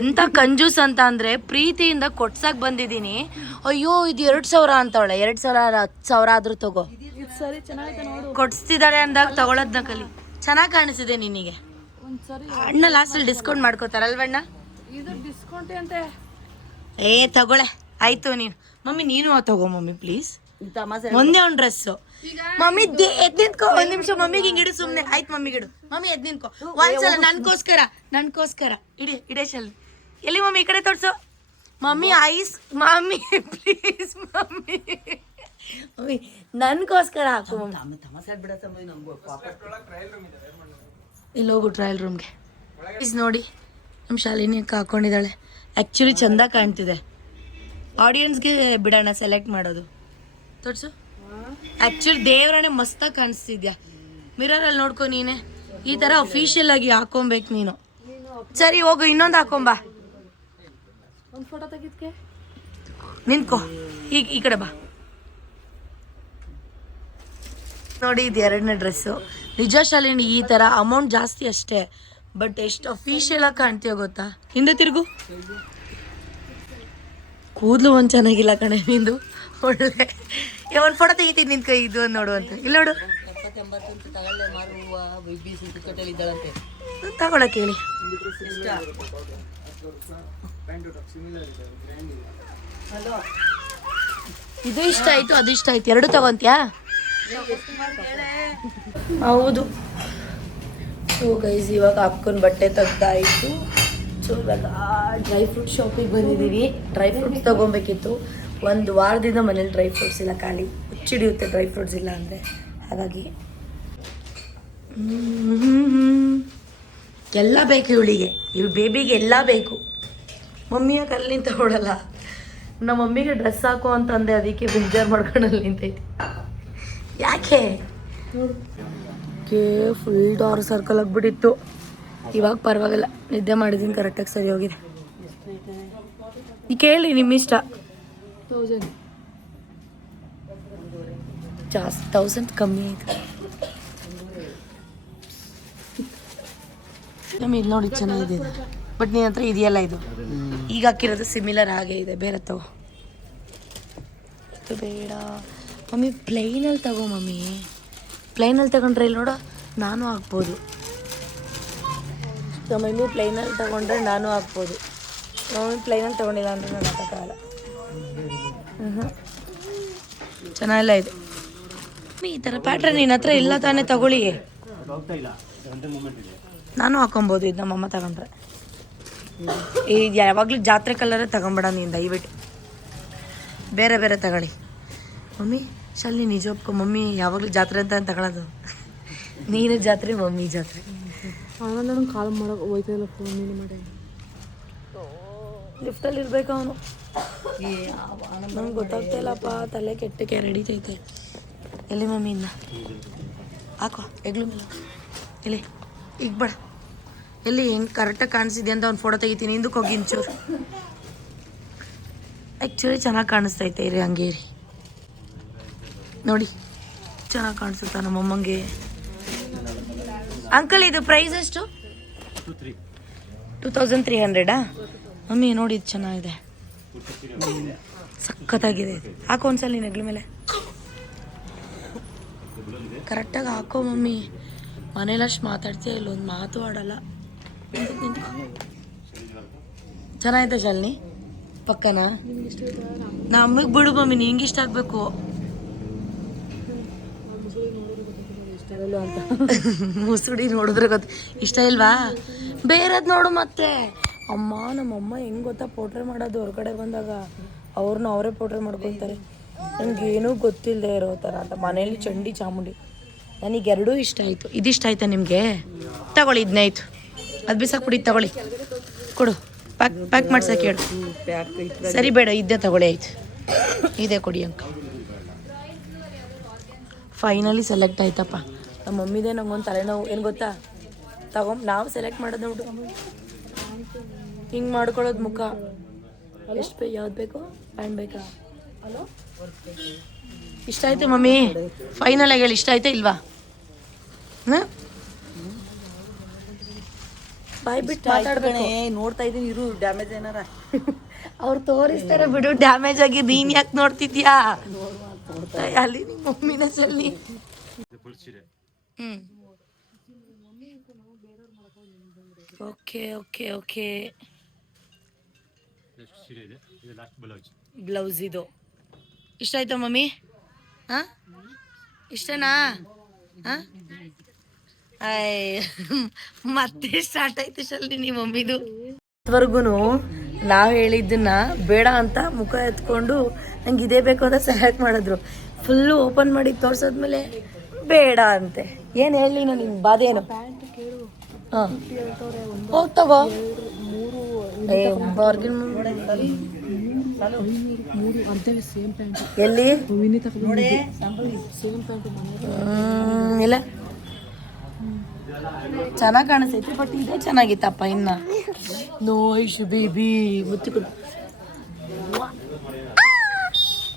ಎಂಥ ಕಂಜೂಸ್ ಅಂತ ಅಂದರೆ ಪ್ರೀತಿಯಿಂದ ಕೊಡ್ಸಕ್ಕೆ ಬಂದಿದ್ದೀನಿ. ಅಯ್ಯೋ ಇದು 2,000 ಅಂತವಳೆ. 2,000 10,000 ಆದರೂ ತಗೋ. ಕೊಡ್ಸ್ತಿದ್ದಾಳೆ ಅಂದಾಗ ತಗೊಳೋದನ್ನ ಕಲಿ. ಚೆನ್ನಾಗಿ ಕಾಣಿಸಿದೆ ನಿನಗೆ. ಅಣ್ಣ ಲಾಸ್ಟಲ್ಲಿ ಡಿಸ್ಕೌಂಟ್ ಮಾಡ್ಕೋತಾರಲ್ವಣ್ಣ? ತಗೊಳೆ ಆಯ್ತು. ಮಮ್ಮಿ ನೀನು ತಗೋ ಮಮ್ಮಿ ಪ್ಲೀಸ್. ಒಂದೇ ಒಂದು ಡ್ರೆಸ್ಸು ಮಮ್ಮಿ. ಎದ್ ನಿಂತ್ಕೋ ಒಂದ್ ನಿಮಿಷ. ಮಮ್ಮಿಗೆ ಹಿಂಗೆ ಇಡು ಸುಮ್ಮನೆ. ಆಯ್ತು ಮಮ್ಮಿ ಗಿಡು. ಮಮ್ಮಿ ಎದ್ ನಿಂತ್ಕೋ ಒಂದ್ಸಲ ನನ್ಗೋಸ್ಕರ ಇಡೇ ಶಲ್. ಎಲ್ಲಿ ಮಮ್ಮಿ? ಈ ಕಡೆ ತೋರ್ಸು mummy. Ice mummy please mummy ನನ್ಗೋಸ್ಕರ ಹಾಕು ಮಮ್ಮಿ. ಇಲ್ಲಿ ಹೋಗು ಟ್ರಯಲ್ ರೂಮ್ಗೆ ಪ್ಲೀಸ್. ನೋಡಿ ನಮ್ಮ ಶಾಲಿನಿ ಅಕ್ಕ ಹಾಕೊಂಡಿದ್ದಾಳೆ. ಆ್ಯಕ್ಚುಲಿ ಚೆಂದ ಕಾಣ್ತಿದೆ. ಆಡಿಯನ್ಸ್ಗೆ ಬಿಡೋಣ ಸೆಲೆಕ್ಟ್ ಮಾಡೋದು. ತೋರ್ಸು. ಆಕ್ಚುಲಿ ದೇವ್ರನೇ ಮಸ್ತಾಗಿ ಕಾಣಿಸ್ತಿದ್ಯಾ ಮಿರರಲ್ಲಿ ನೋಡ್ಕೊ ನೀನೆ. ಈ ತರ ಅಫಿಷಿಯಲ್ ಆಗಿ ಹಾಕೊಬೇಕು ನೀನು. ಸರಿ ಹೋಗು, ಇನ್ನೊಂದು ಹಾಕೊಂಬಾ. ಒಂದು ಫೋಟೋ ತೆಗಿದ್ಕೆ ನಿಂತ್ಕೋ, ಈಗ ಈ ಕಡೆ ಬಾ. ನೋಡಿ ಇದು 2ನೇ ಡ್ರೆಸ್ಸು. ನಿಜ ಶಾಲಿನಿ, ಈ ತರ ಅಮೌಂಟ್ ಜಾಸ್ತಿ ಅಷ್ಟೇ, ಬಟ್ ಎಷ್ಟು ಅಫಿಷಿಯಲ್ ಆಗಿ ಕಾಣ್ತೀಯ ಗೊತ್ತಾ. ಹಿಂದೆ ತಿರುಗು. ಕೂದಲು ಒಂದು ಚೆನ್ನಾಗಿಲ್ಲ ಕಣೆ ನಿಂದು. ಒಳ್ಳೆ ಒಂದು ಫೋಟೋ ತೆಗಿತೀನಿ ನಿನ್ ಕೈ ಇದು ನೋಡು ಅಂತ. ಇಲ್ಲಿ ನೋಡು, ತಗೊಳಕ್ ಹೇಳಿ. ಇದು ಇಷ್ಟ ಆಯ್ತು, ಅದು ಇಷ್ಟ ಆಯ್ತು, 2 ತಗೊಂತ್ಯಾ? ಹೌದು. ಸೊ ಗೈಸ್, ಇವಾಗ ಅಕ್ಕನ ಬಟ್ಟೆ ತೆಗ್ದಾಯಿತು. ಸೊ ಇವಾಗ ಡ್ರೈ ಫ್ರೂಟ್ ಶಾಪಿಗೆ ಬಂದಿದ್ದೀವಿ. Dry fruits ತೊಗೊಬೇಕಿತ್ತು. 1 ವಾರದಿಂದ ಮನೇಲಿ ಡ್ರೈ ಫ್ರೂಟ್ಸ್ ಇಲ್ಲ, ಖಾಲಿ ಹುಚ್ಚಿಡಿಯುತ್ತೆ ಡ್ರೈ ಫ್ರೂಟ್ಸ್ ಇಲ್ಲ ಅಂದರೆ. ಹಾಗಾಗಿ ಎಲ್ಲ ಬೇಕು ಇವಳಿಗೆ, ಇವ್ಳು ಬೇಬಿಗೆ ಎಲ್ಲ ಬೇಕು. ಮಮ್ಮಿಯ ಕಲ್ಲಿ ತಗೊಳಲ್ಲ. ನಮ್ಮ ಮಮ್ಮಿಗೆ ಡ್ರೆಸ್ ಹಾಕೋ ಅಂತಂದೆ, ಅದಕ್ಕೆ ಬೇಜಾರು ಮಾಡ್ಕೊಂಡಲ್ಲಿ ನಿಂತೈತಿ. ಯಾಕೆ ಫುಲ್ ಡಾರ್ಕ್ ಸರ್ಕಲ್ ಆಗಿಬಿಟ್ಟಿತ್ತು. ಇವಾಗ ಪರವಾಗಿಲ್ಲ, ನಿದ್ದೆ ಮಾಡಿದ್ದೀನಿ, ಕರೆಕ್ಟಾಗಿ ಸರಿ ಹೋಗಿದೆ. ಈಗ ಕೇಳಿ ನಿಮ್ಮ ಇಷ್ಟ. 1000 ಜಾಸ್ತಿ 1000 ಕಮ್ಮಿ ಆಯ್ತು. ನಮಗೆ ಇದು ನೋಡಿ ಚೆನ್ನಾಗಿದೆ, ಬಟ್ ನಿನ್ನ ಹತ್ರ ಇದೆಯಲ್ಲ ಇದು. ಈಗ ಹಾಕಿರೋದು ಸಿಮಿಲರ್ ಹಾಗೆ ಇದೆ, ಬೇರೆ ತಗೋ. ಇದು ಬೇಡ ಮಮ್ಮಿ, ಪ್ಲೈನಲ್ಲಿ ತಗೋ ಮಮ್ಮಿ. ಪ್ಲೈನಲ್ಲಿ ತಗೊಂಡ್ರೆ ಇಲ್ಲಿ ನೋಡು, ನಾನು ಹಾಕ್ಬೋದು. ಮಮ್ಮಿ ಪ್ಲೈನಲ್ಲಿ ತಗೊಂಡ್ರೆ ನಾನು ಹಾಕ್ಬೋದು. ನಾವು ಪ್ಲೈನಲ್ಲಿ ತಗೊಂಡಿಲ್ಲ ಅಂದರೆ ನಾನು ಹಾಕೋಕ್ಕಾಗಲ್ಲ. ಚೆನ್ನಾಗಿಲ್ಲ ಇದು. ಈ ಥರ ಪ್ಯಾಟ್ರನ್ ನಿನ್ನ ಹತ್ರ ಇಲ್ಲ ತಾನೇ, ತಗೊಳ್ಳಿ. ನಾನು ಹಾಕೊಬೋದು ಇದು, ನಮ್ಮಮ್ಮ ತಗೊಂಡ್ರೆ. ಈಗ ಯಾವಾಗಲೂ ಜಾತ್ರೆ ಕಲರೇ ತಗೊಂಬೇಡ ನೀನು ದಯವಿಟ್ಟು, ಬೇರೆ ಬೇರೆ ತಗೊಳ್ಳಿ. ಮಮ್ಮಿ ಶಾಲಿನಿ ನಿಜ ಒಪ್ಕೊ, ಮಮ್ಮಿ ಯಾವಾಗಲೂ ಜಾತ್ರೆ ಅಂತ ತಗೊಳ್ಳೋದು. ನೀನು ಜಾತ್ರೆ, ಮಮ್ಮಿ ಜಾತ್ರೆ. ಆನಂದ ಕಾಲ್ ಮಾಡೋಕೆ ಹೋಯ್ತಾಯಿಲ್ಲ, ಫೋನ್ ನೀನು ಮಾಡಿ. ಲಿಫ್ಟಲ್ಲಿ ಇರ್ಬೇಕು ಅವನು. ನಂಗೆ ಗೊತ್ತಾಗ್ತಾ ಇಲ್ಲಪ್ಪ, ತಲೆ ಕೆಟ್ಟಕ್ಕೆ ರೆಡಿತೈತೆ. ಎಲ್ಲಿ ಮಮ್ಮಿ ಇನ್ನ ಹಾಕೋ ಎಗ್ಲು ಮೇಲೆ. ಎಲ್ಲಿ ಈಗ ಬೇಡ, ಎಲ್ಲಿ ಹೆಂಗೆ ಕರೆಕ್ಟಾಗಿ ಕಾಣಿಸಿದೆ ಅಂತ ಒಂದು ಫೋಟೋ ತೆಗಿತೀನಿ. ಹಿಂದಕ್ಕೆ ಹೋಗಿ ಇಂಚೂರು. ಆ್ಯಕ್ಚುಲಿ ಚೆನ್ನಾಗಿ ಕಾಣಿಸ್ತೈತೆ, ಇರಿ ಹಂಗೆ ಇರಿ. ನೋಡಿ ಚೆನ್ನಾಗಿ ಕಾಣಿಸುತ್ತಾ ನಮ್ಮಮ್ಮಂಗೆ. ಅಂಕಲ್ ಇದು ಪ್ರೈಸ್ ಎಷ್ಟು? 2300. ಮಮ್ಮಿ ನೋಡಿ ಇದು ಚೆನ್ನಾಗಿದೆ, ಸಖತ್ತಾಗಿದೆ. ಹಾಕೋ ಒಂದ್ಸಲ ನೀನು ಹೆಗ್ಲ ಮೇಲೆ ಕರೆಕ್ಟಾಗಿ ಹಾಕೋ ಮಮ್ಮಿ. ಮನೇಲಷ್ಟು ಮಾತಾಡ್ತೀಯ, ಇಲ್ಲೊಂದು ಮಾತು ಆಡಲ್ಲ. ಚೆನ್ನಾಗೈತೆ ಶಾಲಿನಿ, ಪಕ್ಕನಾ? ನಮಗೆ ಬಿಡು ಮಮ್ಮಿ, ನಿಂಗೆ ಇಷ್ಟ ಆಗಬೇಕು. ಮುಸುಡಿ ನೋಡಿದ್ರೆ ಗೊತ್ತು ಇಷ್ಟ ಇಲ್ವಾ? ಬೇರೆದು ನೋಡು ಮತ್ತೆ. ಅಮ್ಮ ನಮ್ಮಮ್ಮ ಹೆಂಗೆ ಗೊತ್ತಾ ಪೋಟ್ರೆ ಮಾಡೋದು, ಹೊರಗಡೆ ಬಂದಾಗ ಅವ್ರನ್ನ ಅವರೇ ಪೋಟ್ರೆ ಮಾಡ್ಕೊತಾರೆ. ನನಗೇನೂ ಗೊತ್ತಿಲ್ಲದೆ ಇರೋ ಥರ ಅಂತ. ಮನೇಲಿ ಚಂಡಿ ಚಾಮುಂಡಿ. ನನಗೆ 2 ಇಷ್ಟ ಆಯಿತು. ಇದಿಷ್ಟ ಆಯ್ತಾ ನಿಮಗೆ? ತಗೊಳ್ಳಿ, 15. ಅದು ಬಿಸಾಕ್ಬಿಡಿ, ತಗೊಳ್ಳಿ, ಕೊಡು. ಪ್ಯಾಕ್ ಮಾಡ್ಸಕ್ಕೆ ಹೇಳು. ಸರಿ ಬೇಡ, ಇದ್ದೇ ತಗೊಳ್ಳಿ, ಆಯ್ತು. ಇದೇ ಕೊಡಿ ಅಂಕ. ಫೈನಲಿ ಸೆಲೆಕ್ಟ್ ಆಯ್ತಪ್ಪ. ನಮ್ಮ ಮಮ್ಮಿದೇ ನಂಗೊಂದು ತಲೆನೋವು. ಏನು ಗೊತ್ತಾ, ನಾವು ಸೆಲೆಕ್ಟ್ ಮಾಡೋದು ನೋಡು, ಹಿಂಗೆ ಮಾಡ್ಕೊಳ್ಳೋದು ಮುಖ. ಎಷ್ಟು ಯಾವ್ದು ಬೇಕು? ಪ್ಯಾಂಟ್ ಬೇಕಾ? ಹಲೋ, ಇಷ್ಟ ಆಯ್ತು ಮಮ್ಮಿ? ಫೈನಲ್ ಆಗಿ ಹೇಳಿ, ಇಷ್ಟ ಆಯ್ತಾ ಇಲ್ವಾ? ಬಾಯ್ ಬಿಟ್ಟು ಮಾತಾಡ್ಬೇಕೇ. ನೋಡ್ತಾ ಇದ್ದೀನಿ ಇರು, ಡ್ಯಾಮೇಜ್ ಏನಾರ. ಅವ್ರು ತೋರಿಸ್ತಾರೆ ಬಿಡು, ಡ್ಯಾಮೇಜ್ ಆಗಿ. ನೀನು ಯಾಕೆ ನೋಡ್ತಿದ್ಯಾ? ಅಲ್ಲಿ ನಿಮ್ಮ ಮಮ್ಮಿನ ಸಲ್ಲಿ. Okay okay okay. ಬ್ಲೌಸ್ ಇದು ಇಷ್ಟ ಆಯ್ತಾ ಮಮ್ಮಿ? ಹಾಂ, ಇಷ್ಟನಾ? ಹಾಂ, ಮತ್ತೆ ಸ್ಟಾರ್ಟ್ ಆಯ್ತು ಶಾಲಿನಿ ಮಮ್ಮಿದು. ಇದುವರೆಗೂ ನಾವು ಹೇಳಿದ್ದನ್ನ ಬೇಡ ಅಂತ ಮುಖ ಎತ್ಕೊಂಡು ನಂಗೆ ಇದೇ ಬೇಕು ಅಂತ ಸೆಲೆಕ್ಟ್ ಮಾಡಿದ್ರು. ಫುಲ್ಲು ಓಪನ್ ಮಾಡಿ ತೋರ್ಸೋದ್ಮೇಲೆ ಬೇಡ ಅಂತೆ. ಏನು ಹೇಳಿ ನಾನು, ನಿನ್ನ ಬಾಧೆ ಏನು? ಹಾಂ, ಹೋಗಿ ತಗೋ. ಎಲ್ಲಿ ಇಲ್ಲ ಚೆನ್ನಾಗಿ ಕಾಣಿಸ್ತೈತಿ ಬಟ್ ಇದೇ ಚೆನ್ನಾಗಿತ್ತಪ್ಪ ಇನ್ನ ನೋ ಐಶು ಬೇಬಿ ಮುತ್ತಿ ಕೊಡು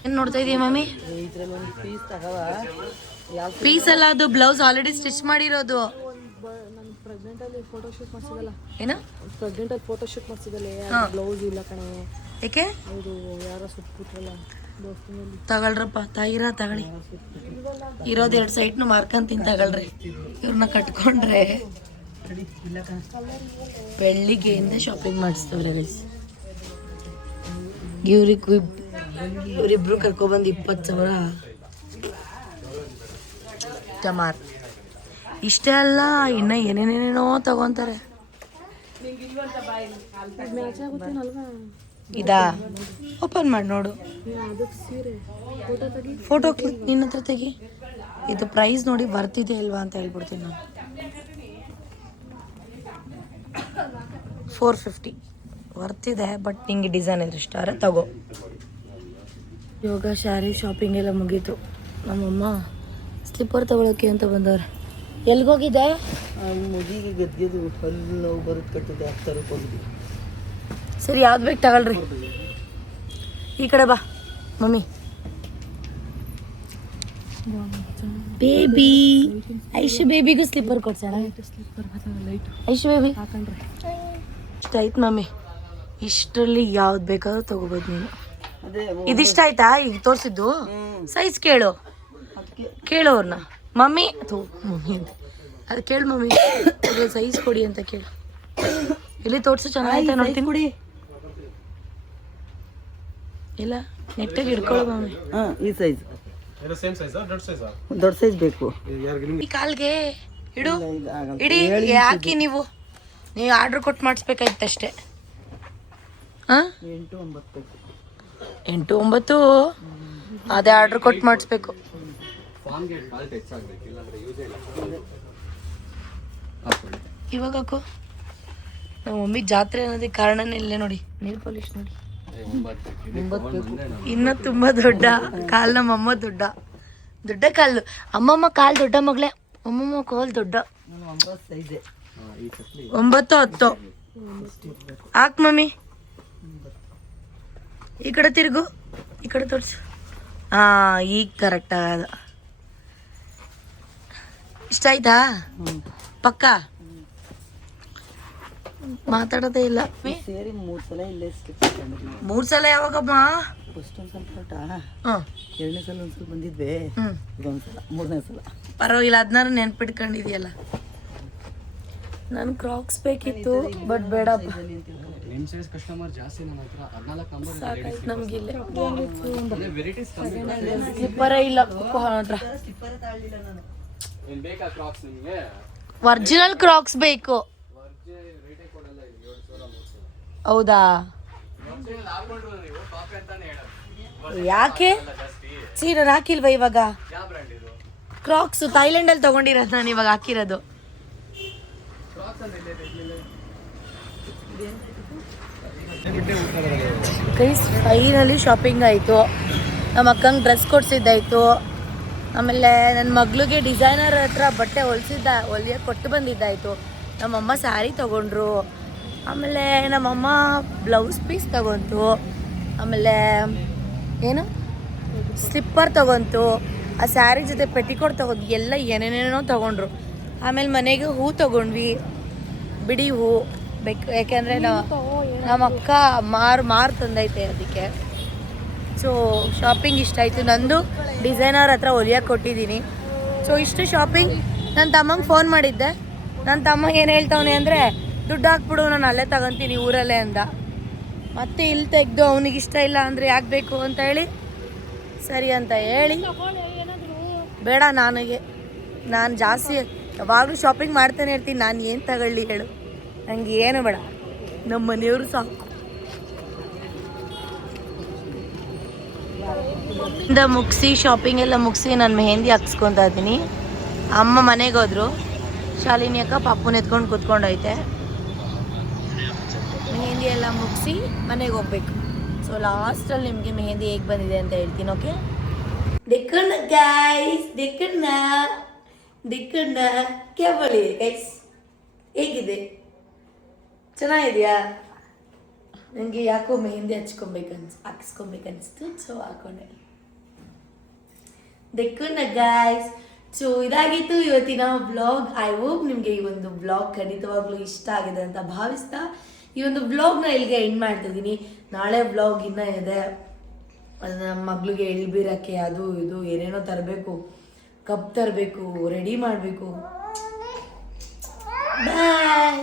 ಏನ್ ನೋಡ್ತಾ ಇದೀಯ ಮಮ್ಮಿ ಇದ್ರಲ್ಲಿ ಒಂದು ಪೀಸ್ ತಗವ ಯಾವ ಪೀಸ್ ಅಲ್ಲ ಅದು ಬ್ಲೌಸ್ ಆಲ್ರೆಡಿ ಸ್ಟಿಚ್ ಮಾಡಿರೋದು ಏನು ಪ್ರೆಗ್ನೆಂಟ್ ಅಲ್ಲಿ ಫೋಟೋ ಶೂಟ್ ಮಾಡ್ಸಿದಲ್ಲ ಬ್ಲೌಸ್ ಇಲ್ಲ ಕಣೆ ಏಕೆ ಹೌದು ಯಾರೋ ಸುಟ್ಬಿಟ್ರಲ್ಲ ತಗೊಳ್ರಪ್ಪ ತಾಯಿರ ತಗೊಳ್ಳಿ ಇರೋದು 2 ಸೈಟ್ನು ಮಾರ್ಕಂತೀನಿ ತಗೊಳ್ರಿ ಇವ್ರನ್ನ ಕಟ್ಕೊಂಡ್ರೆ ಬೆಳ್ಳಿಗೆಯಿಂದ ಶಾಪಿಂಗ್ ಮಾಡಿಸ್ತವ್ರೆ ಗೈಸ್ ಇವರಿಬ್ರು ಕರ್ಕೊಬಂದು 20,000 ಟಮಾರ್ ಇಷ್ಟೇ ಅಲ್ಲ ಇನ್ನ ಏನೇನೇನೇನೋ ತಗೊಂತಾರೆ ಇದಾ ಓಪನ್ ಮಾಡಿ ನೋಡು ಫೋಟೋ ಕ್ಲಿಕ್ ನಿನ್ನ ಹತ್ರ ತೆಗಿ ಇದು ಪ್ರೈಸ್ ನೋಡಿ ಬರ್ತಿದೆ ಅಲ್ವಾ ಅಂತ ಹೇಳ್ಬಿಡ್ತೀನಿ ನಾನು 450 ವರ್ತಿದೆ ಬಟ್ ನಿಂಗೆ ಡಿಸೈನ್ ಇದ್ರೆ ಇಷ್ಟ ಆದರೆ ತಗೋ ಇವಾಗ ಶಾರಿ ಶಾಪಿಂಗ್ ಎಲ್ಲ ಮುಗೀತು ನಮ್ಮಮ್ಮ ಸ್ಲಿಪ್ಪರ್ ತಗೊಳಕ್ಕೆ ಅಂತ ಬಂದವ್ರೆ ಎಲ್ಗೋಗಿದೆ ಮುದಿಗೆ ಗದ್ಗೆದು ಹಲ್ಲು ನೋವು ಬರುತ್ತೆ ಕಟ್ಟಿದೆ 10 ರೂಪಾಯಿ ಸರಿ ಯಾವ್ದು ಬೇಕು ತಗೊಳ್ರಿ ಈ ಕಡೆ ಬಾ ಮಮ್ಮಿ ಬೇಬಿ ಐಶು ಬೇಬಿಗೂ ಸ್ಲಿಪ್ಪರ್ ಕೊಡ್ಸೋಣ ಐಶು ಬೇಬಿ ಇಷ್ಟ ಆಯ್ತು ಮಮ್ಮಿ ಇಷ್ಟರಲ್ಲಿ ಯಾವ್ದು ಬೇಕಾದ್ರೂ ತಗೋಬೋದು ನೀನು ಇದಿಷ್ಟ ಆಯ್ತಾ ಈಗ ತೋರಿಸಿದ್ದು ಸೈಜ್ ಕೇಳು ಅವ್ರನ್ನ ಮಮ್ಮಿ ಮಮ್ಮಿ ಅದು ಕೇಳು ಮಮ್ಮಿ ಸೈಜ್ ಕೊಡಿ ಅಂತ ಕೇಳು ಇಲ್ಲಿ ತೋರ್ಸು ಚೆನ್ನಾಗೈತೆ ನೋಡ್ತೀನಿ ಕುಡಿ ಇಲ್ಲ ನೆಟ್ಟಾಗಿ ಹಿಡ್ಕೊಳ್ಳೋ ಮಮ್ಮಿ ಈ ಸೈಜ್ ದೊಡ್ಡ ಸೈಜ್ ಬೇಕು ಈ ಕಾಲ್ಗೆ ಇಡು ಇಡಿ ಯಾಕೆ ನೀವು ಆರ್ಡರ್ ಕೊಟ್ಟು ಮಾಡಿಸ್ಬೇಕಾಯ್ತಷ್ಟೇ ಹಾಂ 8, 9 8, 9 ಅದೇ ಆರ್ಡರ್ ಕೊಟ್ಟು ಮಾಡಿಸ್ಬೇಕು ಇವಾಗ ಹಾಕು ನಮ್ಮ ಮಮ್ಮಿ ಜಾತ್ರೆ ಅನ್ನೋದಕ್ಕೆ ಕಾರಣನೇ ಇಲ್ಲೇ ನೋಡಿ ನೀಲ್ ಪಾಲಿಶ್ ನೋಡಿ 9 ಬೇಕು ಇನ್ನ ತುಂಬಾ ದೊಡ್ಡ ಕಾಲ್ ನಮ್ಮಮ್ಮ ದೊಡ್ಡ ಕಾಲು ಅಮ್ಮಮ್ಮ ಕಾಲ್ ದೊಡ್ಡ ಮಗಳೇ ಅಮ್ಮಮ್ಮ ಕಾಲ್ ದೊಡ್ಡ 9 ಸೈಜ್ 9, 10 ಹಾಕ್ ಮಮ್ಮಿ ಈ ಕಡೆ ತಿರುಗು ಈ ಕಡೆ ತೋರಿಸು ಈಗ ಕರೆಕ್ಟ್ ಆಗದ ಇಷ್ಟ ಆಯ್ತಾ ಪಕ್ಕ ಮಾತಾಡೋದೇ ಇಲ್ಲ ಸೇರಿ 3 ಸಲ ಇಲ್ಲೇ 3 ಸಲ ಯಾವಾಗಮ್ಮ ಫಸ್ಟ್ ಒಂದು ಸ್ವಲ್ಪ ಹಾಂ 2ನೇ ಸಲ ಒಂದ್ಸಲ ಬಂದಿದ್ವಿ ಇದೊಂದು ಸಲ 3ನೇ ಸಲ ಪರವಾಗಿಲ್ಲ ಅದನ್ನಾರು ನೆನ್ಪಿಟ್ಕೊಂಡಿದೆಯಲ್ಲ ನನ್ ಕ್ರಾಕ್ಸ್ ಬೇಕಿತ್ತು ಬಟ್ ಬೇಡಪ್ಪ ಸಾಕಾಯ್ತು ನಮ್ಗಿಲ್ಲ ಸ್ಲಿಪ್ಪರೇ ಇಲ್ಲ ಹತ್ರ ಒರಿಜಿನಲ್ ಕ್ರಾಕ್ಸ್ ಬೇಕು ಹೌದಾ ಯಾಕೆ ನಾನು ಹಾಕಿಲ್ವಾ ಇವಾಗ ಕ್ರಾಕ್ಸ್ ಥೈಲ್ಯಾಂಡಲ್ಲಿ ತಗೊಂಡಿರೋದು ನಾನು ಇವಾಗ ಹಾಕಿರೋದು ಗೈಸ್ ಫೈನಲಿ ಶಾಪಿಂಗ್ ಆಯಿತು ನಮ್ಮ ಅಕ್ಕಂಗೆ ಡ್ರೆಸ್ ಕೊಡ್ಸಿದ್ದಾಯಿತು ಆಮೇಲೆ ನನ್ನ ಮಗಳಿಗೆ ಡಿಸೈನರ್ ಹತ್ರ ಬಟ್ಟೆ ಹೊಲಿಯಕ್ಕೆ ಕೊಟ್ಟು ಬಂದಿದ್ದಾಯಿತು ನಮ್ಮಮ್ಮ ಸ್ಯಾರಿ ತೊಗೊಂಡ್ರು ಆಮೇಲೆ ನಮ್ಮಮ್ಮ ಬ್ಲೌಸ್ ಪೀಸ್ ತಗೊಂತು ಆಮೇಲೆ ಏನು ಸ್ಲಿಪ್ಪರ್ ತಗೊಂತು ಆ ಸ್ಯಾರಿ ಜೊತೆ ಪೆಟಿಕೋಟ್ ತಗೊಂಡು ಎಲ್ಲ ಏನೇನೇನೋ ತೊಗೊಂಡ್ರು ಆಮೇಲೆ ಮನೆಗೆ ಹೂ ತೊಗೊಂಡ್ವಿ ಬಿಡಿ ಹೂ ಬೇಕು ಯಾಕೆಂದರೆ ನಮ್ಮ ಅಕ್ಕ ಮಾರು ತಂದೈತೆ ಅದಕ್ಕೆ ಸೊ ಶಾಪಿಂಗ್ ಇಷ್ಟ ಆಯಿತು ನಂದು ಡಿಸೈನರ್ ಹತ್ರ ಹೊಲಿಯಕ್ಕೆ ಕೊಟ್ಟಿದ್ದೀನಿ ಸೊ ಇಷ್ಟು ಶಾಪಿಂಗ್ ನನ್ನ ತಮ್ಮಂಗೆ ಫೋನ್ ಮಾಡಿದ್ದೆ ನನ್ನ ತಮ್ಮ ಏನು ಹೇಳ್ತವನೆ ಅಂದರೆ ದುಡ್ಡು ಹಾಕ್ಬಿಡು ನಾನು ಅಲ್ಲೇ ತಗೊತೀನಿ ಊರಲ್ಲೇ ಅಂದ ಮತ್ತೆ ಇಲ್ಲಿ ತೆಗೆದು ಅವನಿಗೆ ಇಷ್ಟ ಇಲ್ಲ ಅಂದರೆ ಯಾಕೆ ಬೇಕು ಅಂತ ಹೇಳಿ ಸರಿ ಅಂತ ಹೇಳಿ ಬೇಡ ನಾನು ಜಾಸ್ತಿ ಯಾವಾಗಲೂ ಶಾಪಿಂಗ್ ಮಾಡ್ತಾನೆ ಇರ್ತೀನಿ ನಾನು ಏನು ತಗೊಳ್ಳಿ ಹೇಳು ನನಗೆ ಏನು ಬೇಡ ನಮ್ಮ ಮನೆಯವರು ಸಾಕು ಮುಗಿಸಿ ಶಾಪಿಂಗ್ ಎಲ್ಲ ಮುಗಿಸಿ ನಾನು ಮೆಹಂದಿ ಹಾಕ್ಸ್ಕೊತಾ ಇದ್ದೀನಿ ಅಮ್ಮ ಮನೆಗೆ ಹೋದ್ರು ಶಾಲಿನಿ ಅಕ್ಕ ಪಾಪುನ ಎತ್ಕೊಂಡು ಕೂತ್ಕೊಂಡೈತೆ ಮೆಹಂದಿ ಎಲ್ಲ ಮುಗಿಸಿ ಮನೆಗೆ ಹೋಗ್ಬೇಕು ಸೊ ಸೊ ಲಾಸ್ಟಲ್ಲಿ ನಿಮಗೆ ಮೆಹಂದಿ ಹೇಗೆ ಬಂದಿದೆ ಅಂತ ಹೇಳ್ತೀನಿ. ಓಕೆ, ದಿಕ್ಕಣ್ಣ ಗೈಸ್, ದಿಕ್ಕಣ್ಣ ಕೇವಲಿ ಗೈಸ್, ಹೇಗಿದೆ? ಚೆನ್ನಾಗಿದೆಯಾ? ನನಗೆ ಯಾಕೋ ಮೆಹಂದಿ ಹಾಕಿಸ್ಕೊಬೇಕನ್ನಿಸ್ತು, ಸೊ ಹಾಕೊಂಡೆ. ದಿಕ್ಕಣ್ಣ ಗೈಸ್. ಸೊ ಇದಾಗಿತ್ತು ಇವತ್ತಿನ ವ್ಲಾಗ್. ಐ ಹೋಪ್ ನಿಮಗೆ ಈ ಒಂದು ವ್ಲಾಗ್ ಖಂಡಿತವಾಗ್ಲೂ ಇಷ್ಟ ಆಗಿದೆ ಅಂತ ಭಾವಿಸ್ತಾ ಈ ಒಂದು ವ್ಲಾಗ್ನ ಇಲ್ಲಿಗೆ ಎಂಡ್ ಮಾಡ್ತಿದ್ದೀನಿ. ನಾಳೆ ವ್ಲಾಗ್ ಇನ್ನೂ ಇದೆ. ನಮ್ಮ ಮಗಳಿಗೆ ಎಳ್ಬೀರಕ್ಕೆ ಅದು ಇದು ಏನೇನೋ ತರಬೇಕು, ಕಪ್ ತರಬೇಕು, ರೆಡಿ ಮಾಡಬೇಕು. ಬಾಯ್.